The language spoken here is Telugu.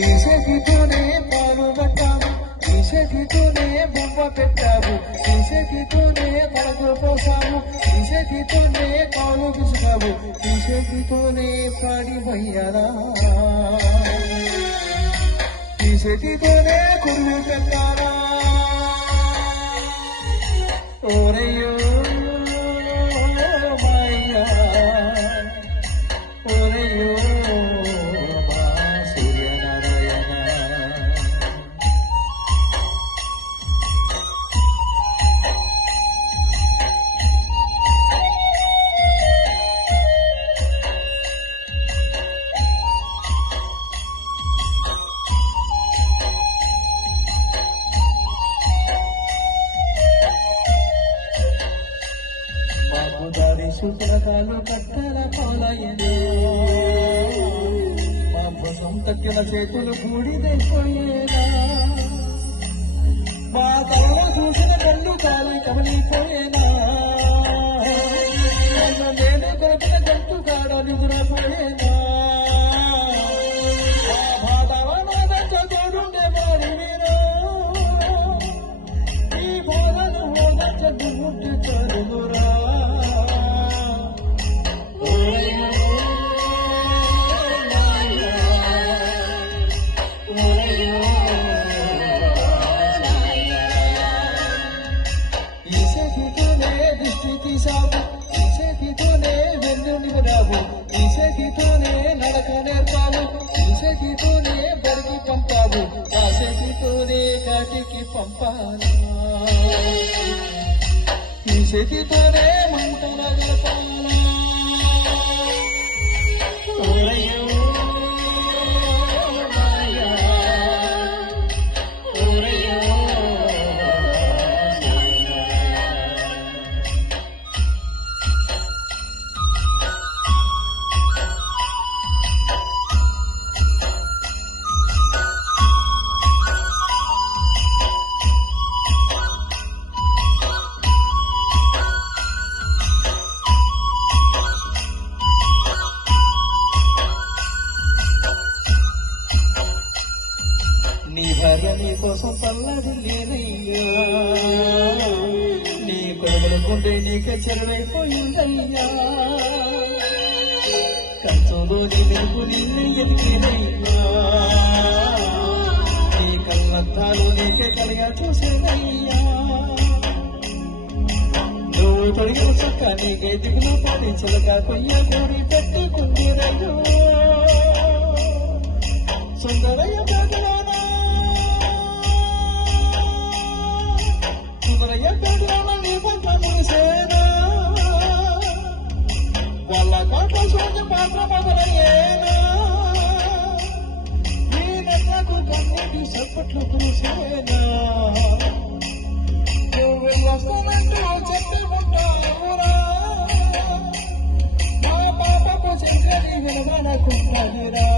ఈ చేతితోనే పాలు పట్టాము, ఈ చేతితోనే బొమ్మ పెట్టాము, ఈ చేతితోనే పడకు పోసాము, ఈ చేతితోనే కాలు పిసుకాము, ఈ చేతితోనే పాడి వయ్యారా, ఈ చేతితోనే కుళ్ళు పెట్టారా. ఓరయ్యో మాయ్యా, ఓరయ్యో దారి సూత్రకాలు కట్టల పాలయ్యను, మా కోసం తక్కిన చేతులు బూడిదైపోయేలా, మా కళ్ళ చూసిన కళ్ళు కాలి కమలిపోయేలా, నన్ను నేను కొరపిన గంటు కాడ నిదురపోయేలా, మా భాదవనాదంట తోడుండే వాడి మీరు ఈ బోధను ఓదంట గుర్ముట్టి చదువురా. ఈ చేతితోనే వెన్ను నిమరావు, ఈ చేతితోనే నడక నేర్పావు, ఈ చేతితోనే బడికి పంపావు, ఆ చేతితోనే కాటికి పంపాను, ఈ చేతితోనే మంటల గలపాను. నీ భార్య నీ కోసం పల్లది లేదయ్యా, నీ కొడుకుంటే నీకే చెరువైపోయిందయ్యా, కంచంలో నీ వెలుగు నిన్నే ఎదిగినయ్యా, నీ కళ్ళద్దాలు నీకే కలిగా చూసేదయ్యా, నువ్వు తొడిగిన చక్క నీకే దిగులు పాటించలుగా కొయ్య కూడి పెట్టుకుందిరయ్యో సుందరయ్య పేదలోనా, సుందరయ్య పేదలోన నీ పంట ముగిసేనా, వాళ్ళ కోట్ల సూర్య పాత్ర మొదలయ్యేనా, నీ నెలకు కన్నీటి సప్పట్లు కురిసేనా, నువ్వు వస్తానంటూ చెప్పి ఉంటావురా, మా పాపకు చింతని వినవనకుంటానిరా.